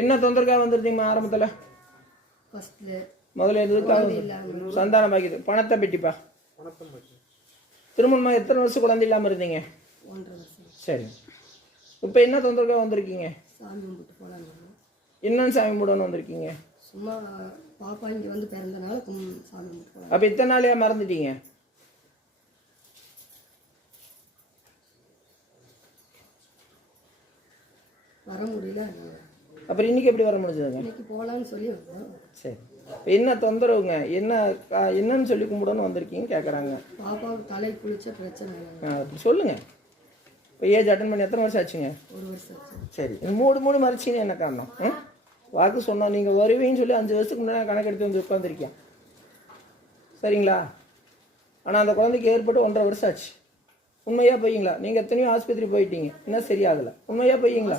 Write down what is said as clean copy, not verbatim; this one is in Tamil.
என்ன தொந்தரக்காக வந்துருந்தீங்கம்மா ஆரம்பத்தில்? முதல்ல எதுக்காக? சந்தான பாக்கியது. பணத்தை பெட்டிப்பா. திருமணமாக எத்தனை வருஷம் குழந்தை இல்லாமல் இருந்தீங்க? சரி. இப்போ என்ன தொந்தரக்காக வந்திருக்கீங்க? என்னன்னு சாமி கும்பிடணும் வந்திருக்கீங்க? சும்மா பாப்பா இங்கே வந்து பிறந்தனால சாமி கும்பிட்டு. அப்போ இத்தனை நாளையா மறந்துட்டீங்க? வர முடியல. அப்புறம் இன்னைக்கு எப்படி வர முடிஞ்சதுங்க? இன்னைக்கு போகலான்னு சொல்லி வந்தோம். சரி. இப்போ என்ன தொந்தரவுங்க? என்னன்னு சொல்லி கும்பிடணும் வந்திருக்கீங்க கேட்குறாங்க. பாப்பாவுக்கு தலை குளிச்ச பிரச்சனை. அப்படி சொல்லுங்க. இப்போ ஏஜ் அட்டன் பண்ணி எத்தனை வருஷம் ஆச்சுங்க? 1 வருஷம் ஆச்சு. சரி. மூணு மறைச்சின்னு என்ன காரணம்? வாக்கு சொன்னோம் நீங்கள் வருவீங்கன்னு சொல்லி 5 வருஷத்துக்கு முன்னாடி கணக்கெடுத்து வந்து உட்காந்துருக்கேன். சரிங்களா? ஆனால் அந்த குழந்தைக்கு ஏற்பட்டு 1.5 வருஷம் ஆச்சு. உண்மையாக போய்ங்களா? நீங்கள் எத்தனையோ ஆஸ்பத்திரி போயிட்டீங்க, இன்னும் சரியாகலை. உண்மையாக போய்ங்களா?